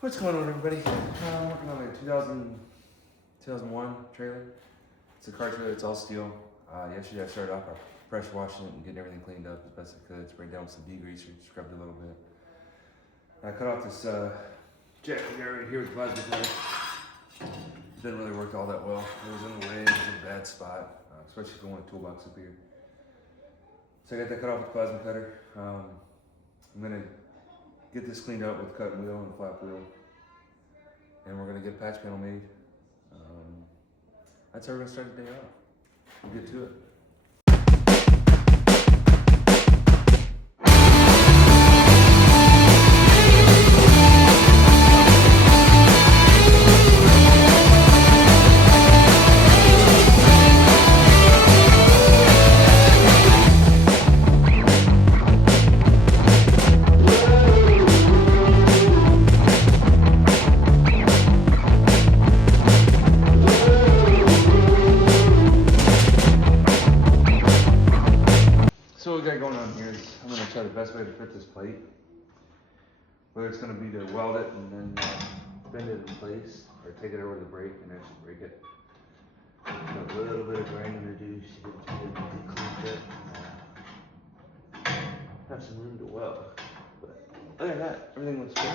What's going on, everybody? I'm working on a 2001 trailer. It's a car trailer, it's all steel. Yesterday I started off by pressure washing it and getting everything cleaned up as best I could. Sprayed down with some degreaser, scrubbed it a little bit. I cut off this jack right here with the plasma cutter. Didn't really work all that well. It was in the way, it was in a bad spot, especially going with toolbox up here. So I got that cut off with the plasma cutter. I'm gonna get this cleaned up with cut wheel and flap wheel, and we're gonna get a patch panel made. That's how we're gonna start the day off. We'll get to it. So what we got going on here is I'm going to try the best way to fit this plate. Whether it's going to be to weld it and then bend it in place, or take it over the brake and actually break it. Got a little bit of grinding to do to get it cleaned up. Have some room to weld. But other than that, everything looks good.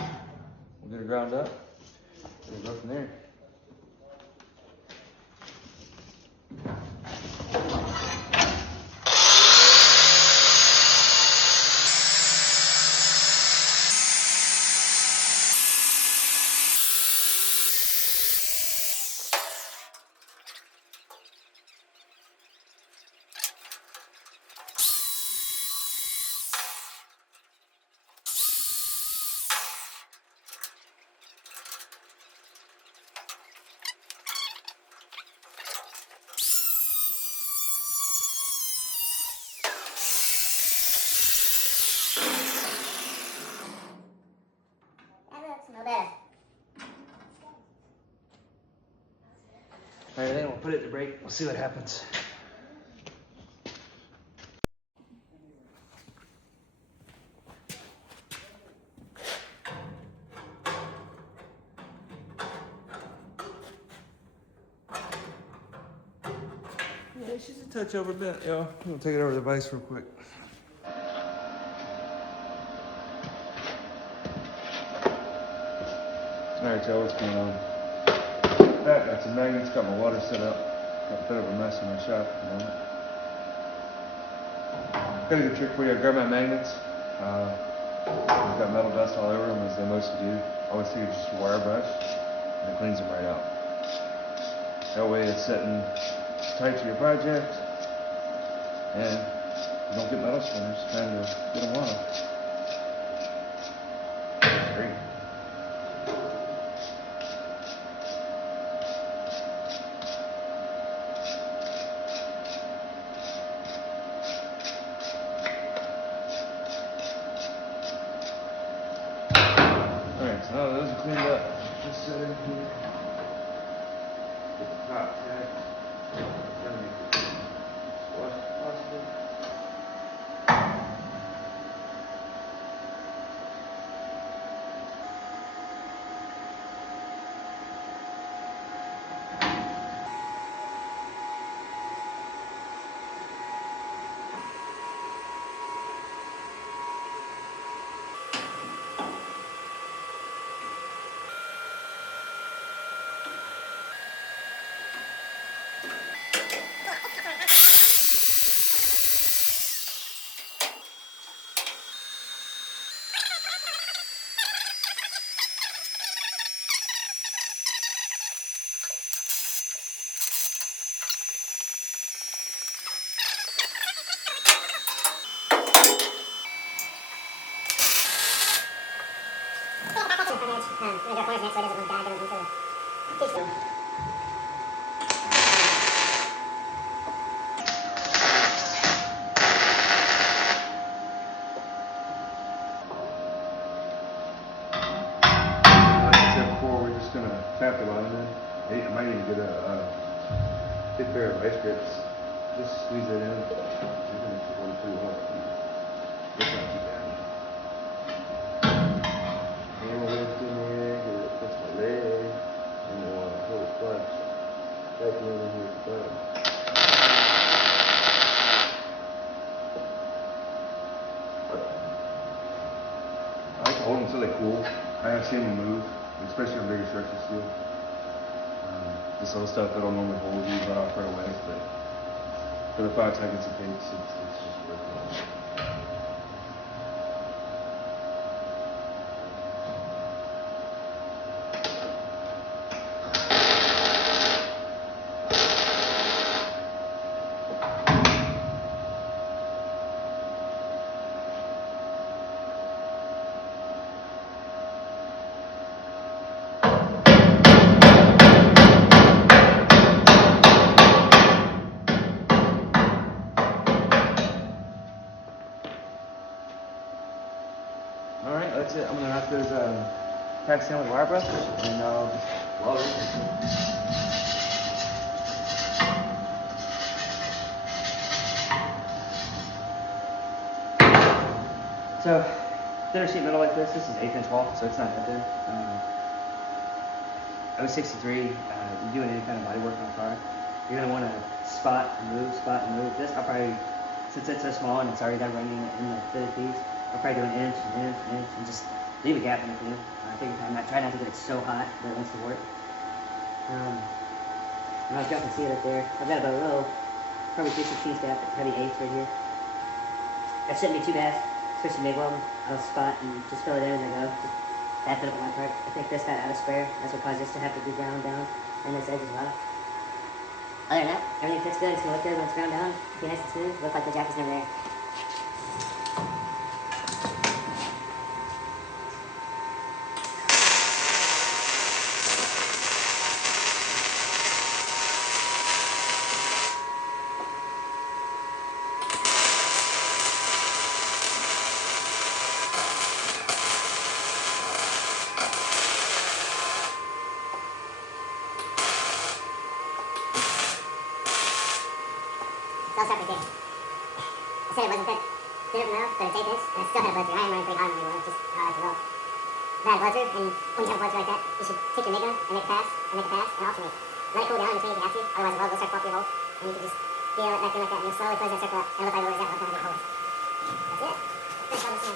We'll get it ground up and we'll go from there. Alright, then we'll put it in the brake. We'll see what happens. Yeah, she's a touch over bent, yo. We'll take it over the vise real quick. Alright, y'all, what's going on? Got some magnets, got my water set up. Got a bit of a mess in my shop at the moment. Got a good trick for you. I grab my magnets. I've got metal dust all over them, as they mostly do. I always think it's just a wire brush, and it cleans them right out. That way it's sitting tight to your project, and you don't get metal splinters trying to get them on. That's great. So now those are cleaned up. Just set in here. Get the top tacked. Gonna be flush as possible. Tap the line in. I might even get a big pair of vice grips. Just squeeze it in. You can make it one too hard. It's not too bad. Hammer lift in there. hold until they cool. I have seen them move, especially on bigger structures too. This little stuff that don't normally hold you right off right away, but for the 5 seconds it takes, it's just worth it. Alright, that's it. I'm gonna wrap those tags down with wire brush and weld it. So, thinner sheet metal like this is 1/8 inch wall, so it's not that thin. I was 63, doing any kind of body work on a car. You're gonna want to spot and move. This, I'll probably, since it's so small and it's already got running in the fitted piece, I'll probably do an inch, and just leave a gap in between. I think I'm not trying not to get it so hot that it wants to work. And as y'all can see it up there, I've got about a little, probably 3/16 gap, heavy 8 right here. That shouldn't be too bad, especially MIG welding. I'll spot and just fill it in as I go. Just tap it up on my part. I think this got out of spare. That's what caused this to have to be ground down, and this edge as well. Other than that, everything fits good. It's gonna look good when it's ground down. Be nice and smooth. Look like the jack is never there. So I'll start right there. I said it wasn't thick. Did it now, but it's 8 inch, and I still had a blow through. I am running pretty hard on my just how I like to roll. But I had a blow through, and when you have a blow through like that, you should take your MIG gun and make a pass, and alternate. Let it cool down in between if you have to, otherwise the weld will start falling through your hole. And you can just feel it back in like that, and you'll slowly close that circle up, and it'll look like it lowers out one time it holds. That's it. Finish all this thing.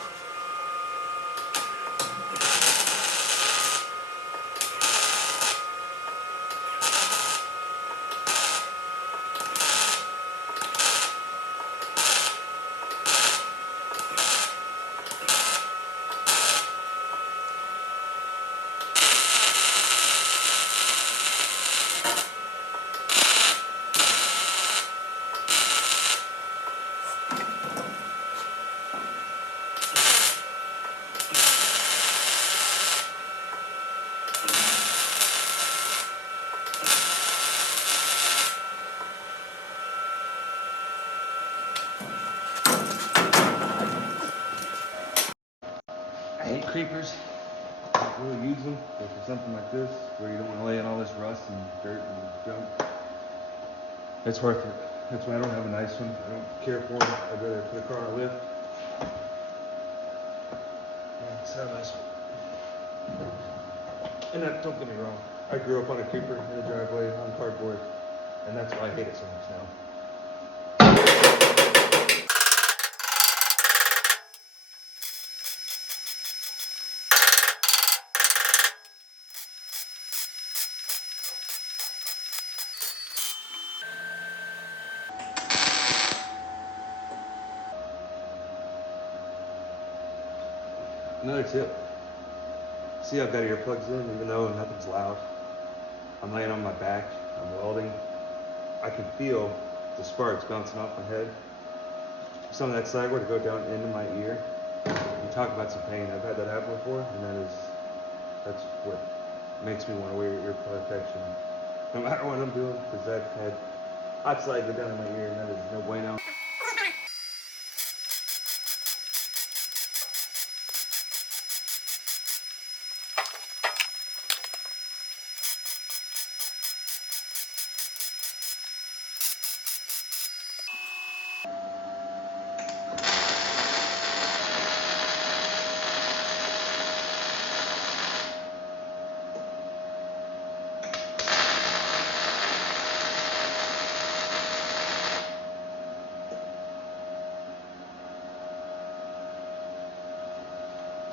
I hate creepers. I don't really use them, but for something like this, where you don't want to lay in all this rust and dirt and junk, it's worth it. That's why I don't have a nice one. I don't care for them. I'd rather put a car on a lift. Yeah, it's not a nice one. And that, don't get me wrong, I grew up on a creeper in the driveway on cardboard, and that's why I hate it so much now. Another tip. See, I've got earplugs in, even though nothing's loud. I'm laying on my back, I'm welding. I can feel the sparks bouncing off my head. If some of that side were to go down into my ear, you talk about some pain. I've had that happen before, and that's what makes me want to wear ear protection. No matter what I'm doing, because I've had hot slide go down in my ear, and that is no bueno.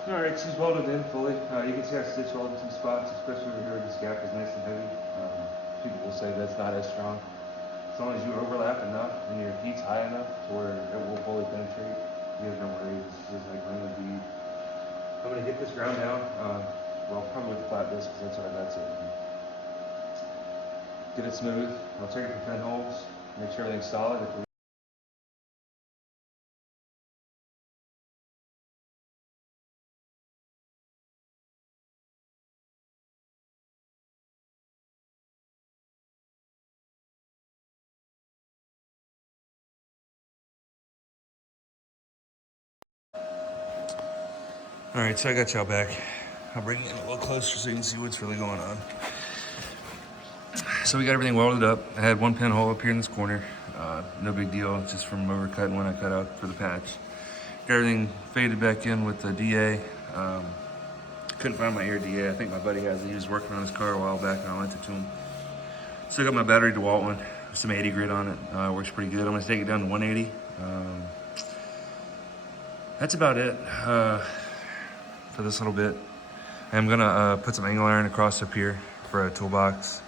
Alright, she's welded in fully. You can see I stitch welded some spots, especially over here. This gap is nice and heavy. People will say that's not as strong. As long as you overlap enough and your heat's high enough to where it will fully penetrate, you have no worries. It's just like running a bead. I'm going to get this ground down. Well, probably with the flat disc because that's what I got to. Get it smooth. I'll check it for pinholes. Make sure everything's solid. Alright, so I got y'all back. I'll bring it in a little closer so you can see what's really going on. So we got everything welded up. I had one pinhole up here in this corner. No big deal, just from overcutting when I cut out for the patch. Got everything faded back in with the DA. Couldn't find my air DA. I think my buddy has it. He was working on his car a while back and I lent it to him. Still got my battery DeWalt one with some 80 grit on it. Works pretty good. I'm gonna take it down to 180. That's about it for this little bit. I'm gonna put some angle iron across up here for a toolbox.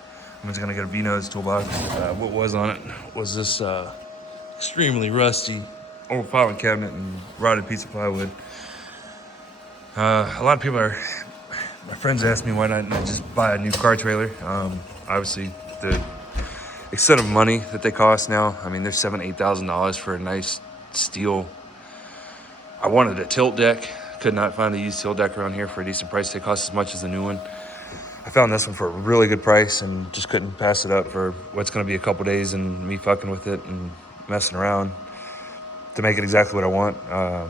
I'm just gonna get a V-nose toolbox. What was on it was this extremely rusty old filing cabinet and rotted piece of plywood. A lot of people my friends asked me why not just buy a new car trailer. Obviously the extent of money that they cost now, I mean, they're $7,000 to $8,000 for a nice steel. I wanted a tilt deck. Could not find a used tilt deck around here for a decent price. They cost as much as the new one. I found this one for a really good price and just couldn't pass it up for what's going to be a couple days and me fucking with it and messing around to make it exactly what I want. I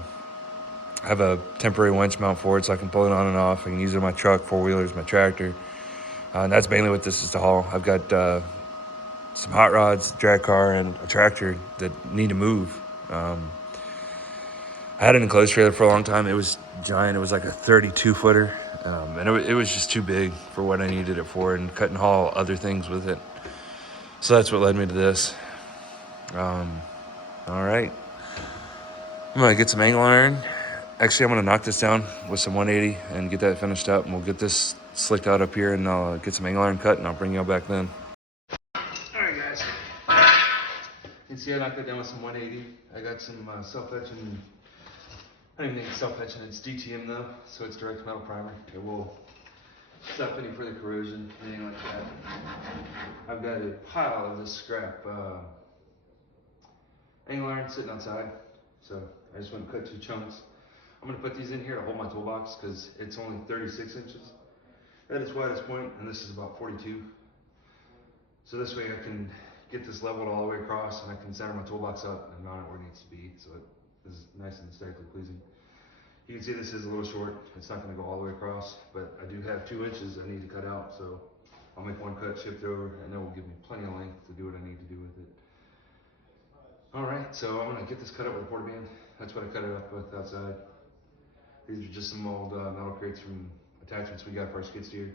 have a temporary winch mount for it so I can pull it on and off. I can use it on my truck, four-wheelers, my tractor. And that's mainly what this is to haul. I've got some hot rods, drag car, and a tractor that need to move. I had an enclosed trailer for a long time. It was giant. It was like a 32-footer. And it was just too big for what I needed it for and couldn't haul other things with it. So that's what led me to this. All right. I'm going to get some angle iron. Actually, I'm going to knock this down with some 180 and get that finished up. And we'll get this slicked out up here and I'll get some angle iron cut and I'll bring y'all back then. All right, guys. You can see I knocked it down with some 180. I got some self-etching. I don't even think it's self-etching, it's DTM though, so it's direct metal primer. It will stop any further corrosion, anything like that. I've got a pile of this scrap angle iron sitting outside, so I just went and cut 2 chunks. I'm going to put these in here to hold my toolbox because it's only 36 inches at its widest point, and this is about 42. So this way I can get this leveled all the way across and I can center my toolbox up and mount it where it needs to be, so it is nice and aesthetically pleasing. You can see this is a little short. It's not going to go all the way across, but I do have 2 inches I need to cut out, so I'll make one cut, shift over, and that will give me plenty of length to do what I need to do with it. Alright, so I'm going to get this cut up with a porta band. That's what I cut it up with outside. These are just some old metal crates from attachments we got for our skid steer.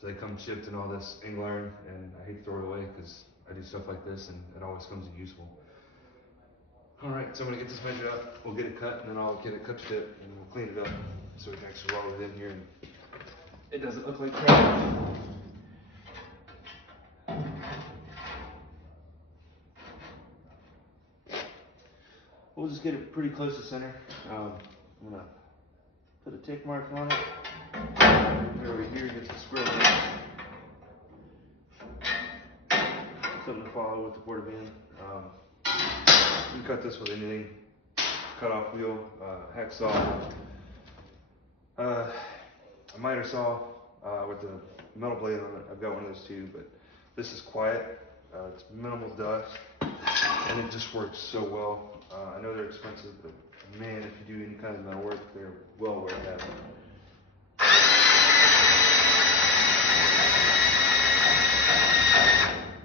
So they come shipped in all this angle iron, and I hate to throw it away because I do stuff like this and it always comes in useful. Alright, so I'm going to get this measured up, we'll get it cut, and then I'll get it cut to fit, and we'll clean it up so we can actually roll it in here and it doesn't look like crap. We'll just get it pretty close to center. I'm going to put a tick mark on it. Over here, get the square length. Something to follow with the porta band. You can cut this with anything, cut off wheel, hacksaw, a miter saw with the metal blade on it. I've got one of those too, but this is quiet. It's minimal dust, and it just works so well. I know they're expensive, but man, if you do any kind of metal work, they're well worth having.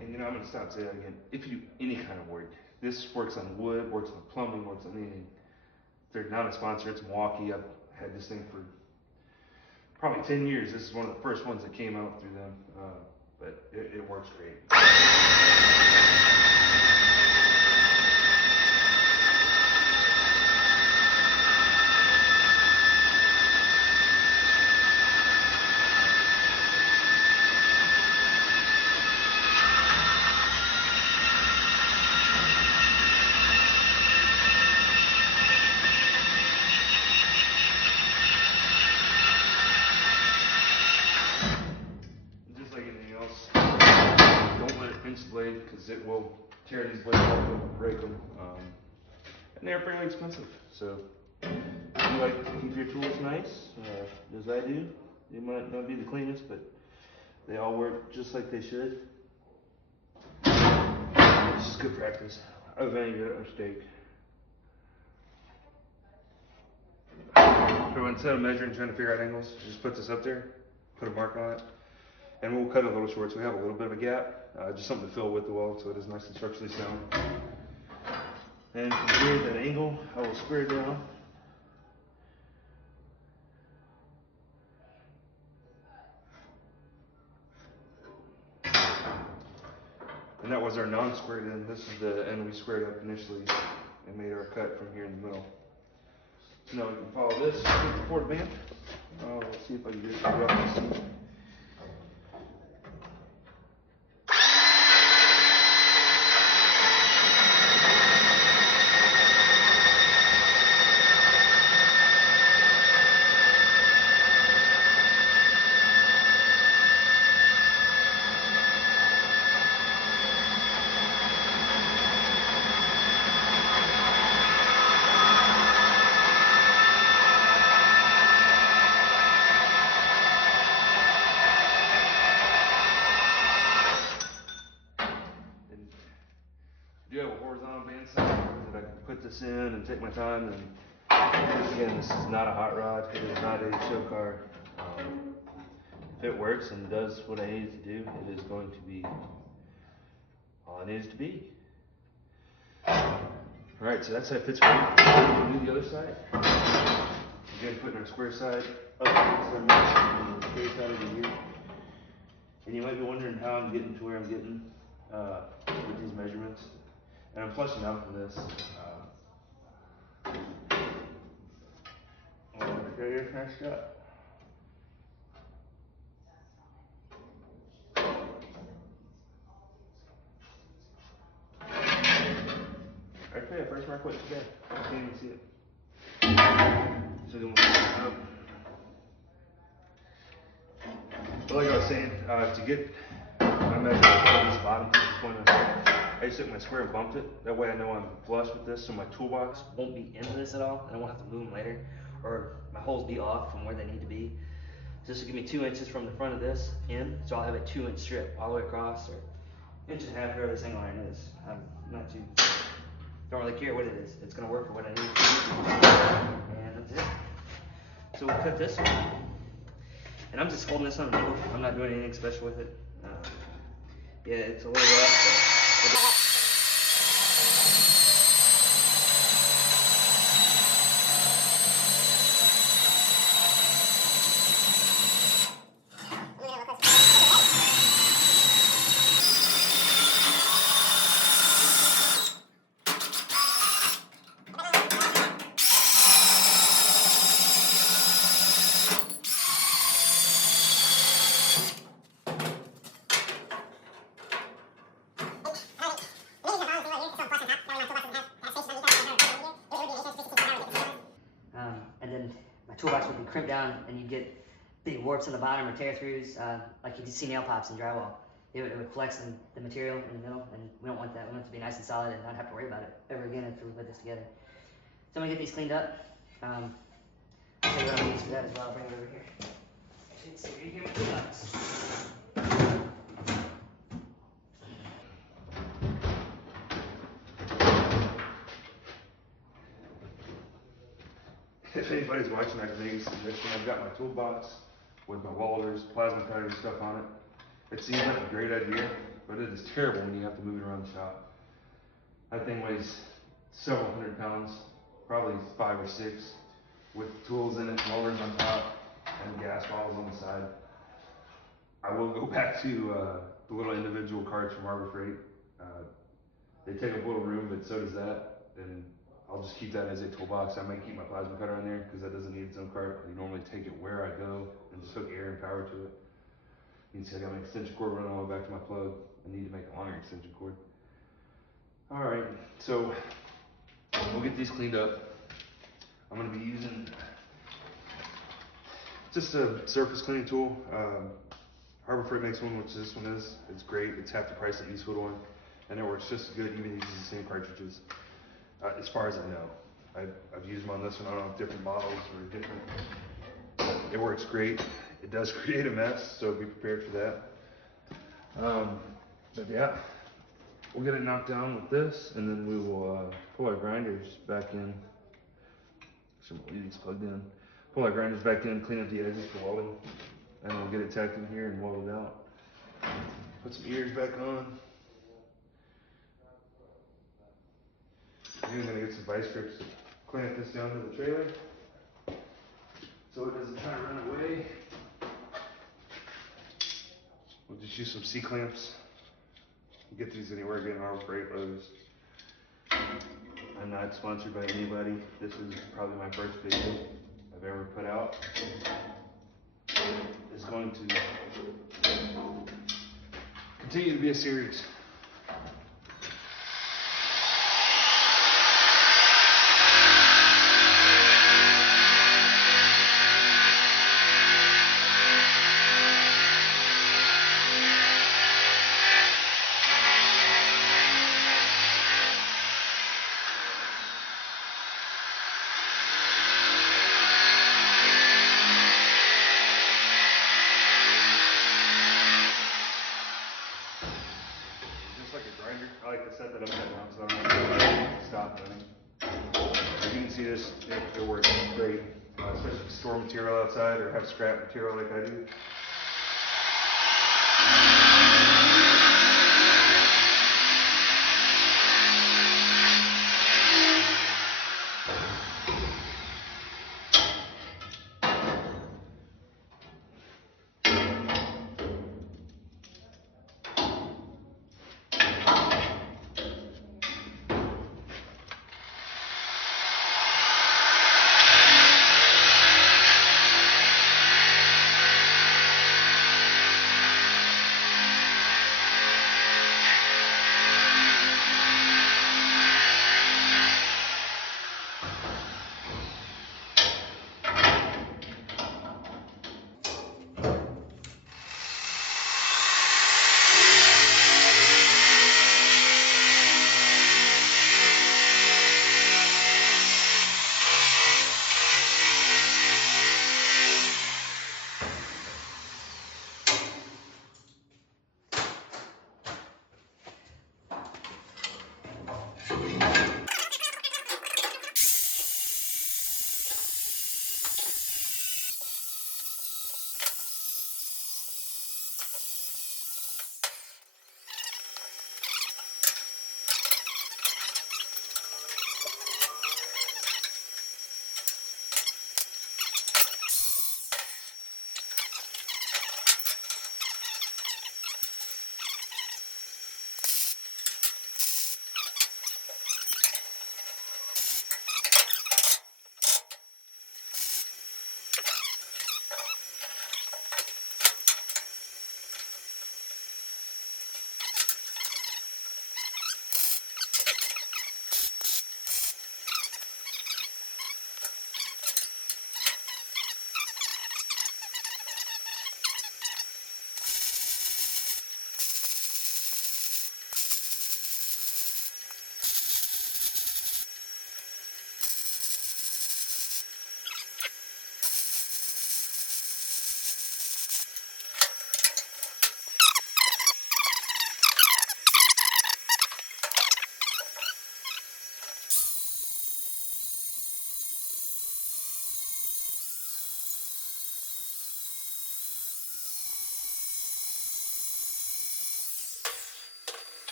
And you know, I'm going to stop saying that again. If you do any kind of work, this works on wood, works on plumbing, works on anything. They're not a sponsor, it's Milwaukee. I've had this thing for probably 10 years. This is one of the first ones that came out through them, but it works great. because it will tear these blades up and break them. And they're fairly expensive. So if you like to keep your tools nice, as I do, they might not be the cleanest, but they all work just like they should. It's just good practice. Other than a mistake. So instead of measuring, trying to figure out angles, just put this up there, put a mark on it, and we'll cut it a little short so we have a little bit of a gap, just something to fill with the weld so it is nice and structurally sound. And from here, that angle, I will square it down. And that was our non-squared end. This is the end we squared up initially and made our cut from here in the middle. So now we can follow this with the quarter band. Let's see if I can get it rough. I do have a horizontal bandsaw that I can put this in and take my time. And again, this is not a hot rod. It is not a show car. If it works and does what I need it to do, it is going to be all it needs to be. Alright, so that's how it fits for me. We'll do the other side. Again, putting our square side up against our mesh and the square side over here. And you might be wondering how I'm getting to where I'm getting with these measurements. And I'm flushing out from this. Right here, nice shot. Right there, first mark went today. I can't even see it. So then we'll flush it out. But like I was saying, to get my measurement from this bottom to this point on here, I just took my square and bumped it. That way I know I'm flush with this, so my toolbox won't be into this at all, and I won't have to move them later, or my holes be off from where they need to be. So this will give me 2 inches from the front of this in, so I'll have a 2-inch strip all the way across, or 1.5 inches, wherever this angle iron is. I'm not too, don't really care what it is. It's gonna work for what I need it to do. And that's it. So we'll cut this one, and I'm just holding this on a needle. I'm not doing anything special with it. Yeah, it's a little rough, but and then my toolbox would be crimped down, and you'd get big warps in the bottom or tear-throughs, like you could see nail pops in drywall. It would flex in the material in the middle, and we don't want that. We want it to be nice and solid and not have to worry about it ever again after we put this together. So I'm gonna get these cleaned up. I'll show you what I'm gonna use for that as well. I'll bring it over here. So you hear my toolbox. If anybody's watching, I can make a suggestion. I've got my toolbox with my welders, plasma cutters, stuff on it. It seems like a great idea, but it is terrible when you have to move it around the shop. That thing weighs several hundred pounds, probably 5 or 6, with tools in it, welders on top, and gas bottles on the side. I will go back to the little individual carts from Harbor Freight. They take up a little room, but so does that. And I'll just keep that as a toolbox. I might keep my plasma cutter on there because that doesn't need its own cart. I normally take it where I go and just hook air and power to it. You can see I got my extension cord running all the way back to my plug. I need to make a longer extension cord. All right, so we'll get these cleaned up. I'm gonna be using just a surface cleaning tool. Harbor Freight makes one, which this one is. It's great. It's half the price of the Eastwood one. and it works just as good, even uses the same cartridges, as far as I know. I've used them on this one. I don't know if different models or different. It works great. It does create a mess, so be prepared for that. But yeah, we'll get it knocked down with this, and then we will pull our grinders back in. Some leads plugged in. Pull our grinders back in, clean up the edges for welding, and we'll get it tacked in here and welded out. Put some ears back on. I'm gonna get some vice grips to clamp this down to the trailer so it doesn't try to run away. We'll just use some C-clamps. Get these anywhere, getting our freight loads. I'm not sponsored by anybody. This is probably my first video I've ever put out. It's going to continue to be a series. I like to set that up right now so I don't have to stop running. As you can see, this it works great, especially if you store material outside or have scrap material like I do.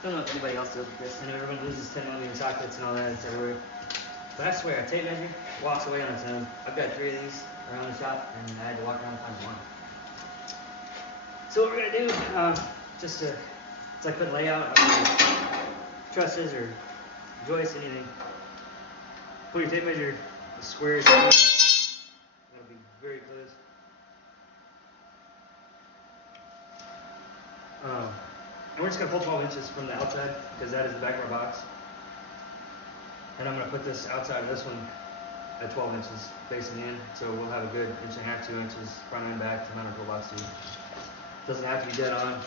I don't know if anybody else does with this. I know everyone loses 10 million chocolates and all that, it's everywhere. But I swear, a tape measure walks away on its own. I've got 3 of these around the shop, and I had to walk around and find one. So what we're gonna do, it's like putting layout on trusses or joists, anything. Pull your tape measure as square as you can. That'll be very close. we're just gonna pull 12 inches from the outside because that is the back of our box. And I'm gonna put this outside of this one at 12 inches facing in. So we'll have a good 1.5 to 2 inches front and back to mount our toolbox to. Doesn't have to be dead on.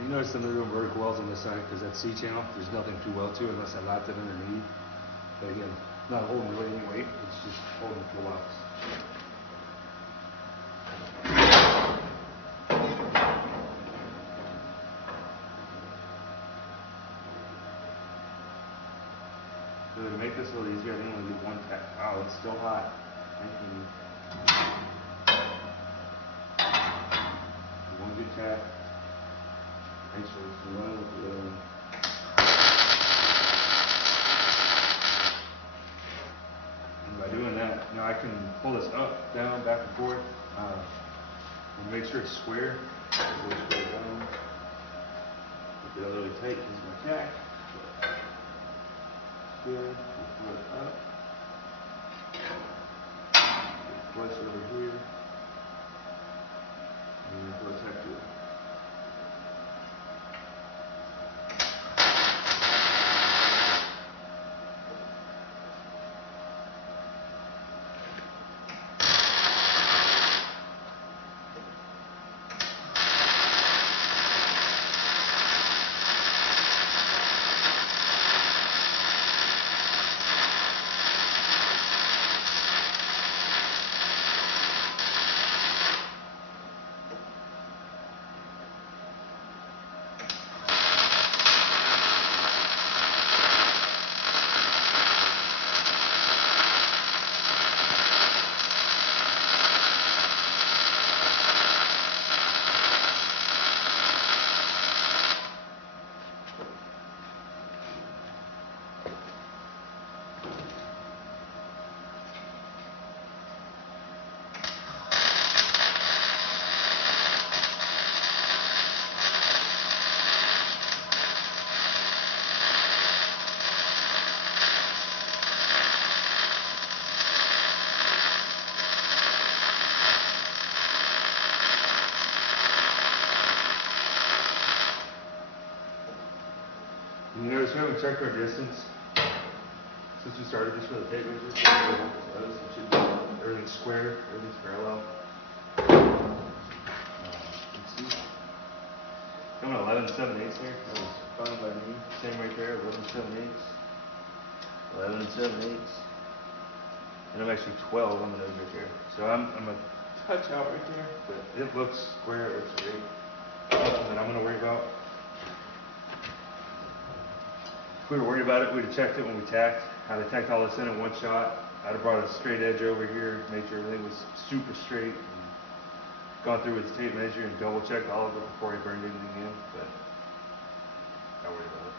You notice I'm doing vertical welds on this side because that C-channel, there's nothing to weld to unless I lapped it underneath. But again, not holding really any weight, it's just holding the tool box. So to make this a little easier, I think I'm going to do one tap. Oh, it's still hot. One good tap. Make sure it's low. And by doing that, you know, I can pull this up, down, back and forth, and make sure it's square. Go square down. Keep it really tight because my jack. Square, pull it up. Flush over here. And pull it back to it. already checked our distance. Since we started this with a tape measure, it should be everything's square, everything's parallel. Let's see. Coming at 11 7/8 here. That was fine by me. Same right there, 11 7/8. 11 7/8. And I'm actually 12 on the nose right there. So I'm a touch out right there, but it looks square, it looks great. Nothing that I'm gonna worry about. If we were worried about it, we'd have checked it when we tacked. I'd have tacked all this in one shot. I'd have brought a straight edge over here, made sure everything was super straight, and gone through with the tape measure and double checked all of it before I burned anything in, but not worried about it.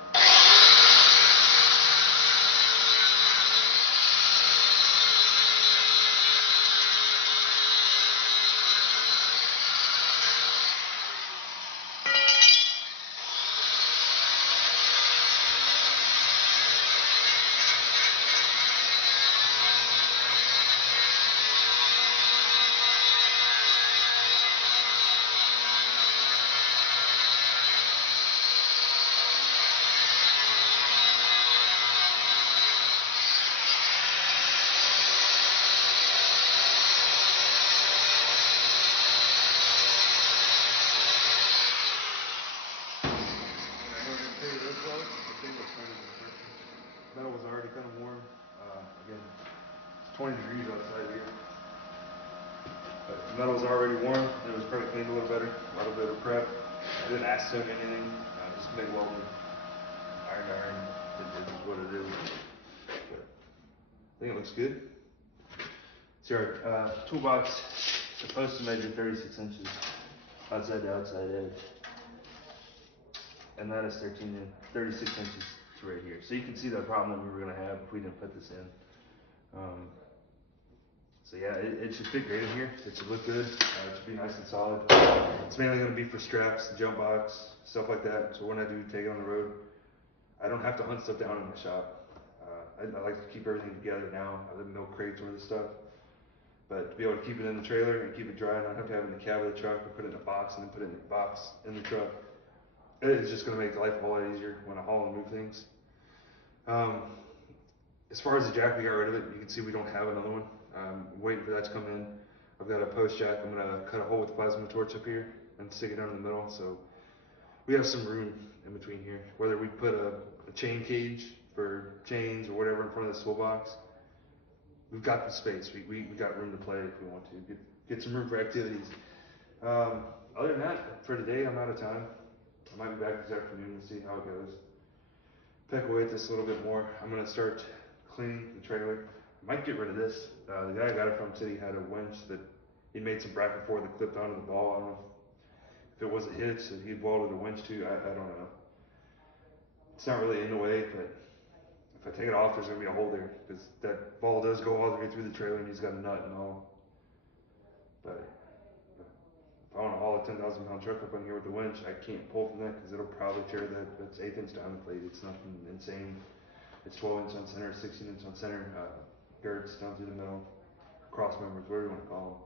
Metal was already kind of warm. Again, it's 20 degrees outside here. But the metal was already warm. It was probably cleaned a little better. A little bit of prep. I didn't acetone anything. Just MIG welding. Iron to iron. It is what it is. But I think it looks good. See, our toolbox is supposed to measure 36 inches outside to outside edge. And that is 36 inches to right here. So you can see the problem that we were going to have if we didn't put this in. So yeah, it should fit great in here. It should look good. It should be nice and solid. It's mainly going to be for straps, jump box, stuff like that. So when I do take it on the road, I don't have to hunt stuff down in the shop. I like to keep everything together now. I live in no crates with this stuff. But to be able to keep it in the trailer and keep it dry, and not have to have it in the cab of the truck, or put it in a box and then put it in the box in the truck. It's just going to make life a whole lot easier when I haul and move things. As far as the jack, we got rid of it. You can see we don't have another one. I'm waiting for that to come in. I've got a post jack. I'm going to cut a hole with a plasma torch up here and stick it down in the middle. So we have some room in between here. Whether we put a chain cage for chains or whatever in front of the swivel box, we've got the space. We got room to play if we want to. Get some room for activities. Other than that, for today, I'm out of time. I might be back this afternoon to see how it goes. Peck away at this a little bit more. I'm going to start cleaning the trailer. I might get rid of this. The guy I got it from said he had a winch that he made some bracket for that clipped onto the ball. I don't know if it was a hitch that he'd welded a winch to. I don't know. It's not really in the way, but if I take it off, there's going to be a hole there because that ball does go all the way through the trailer and he's got a nut and all. But if I want to haul a 10,000 pound truck up on here with the winch, I can't pull from that because it'll probably tear that's 1/8 inch diamond plate. It's nothing insane. It's 12 inch on center, 16 inch on center, girts down through the middle, cross members, whatever you want to call them.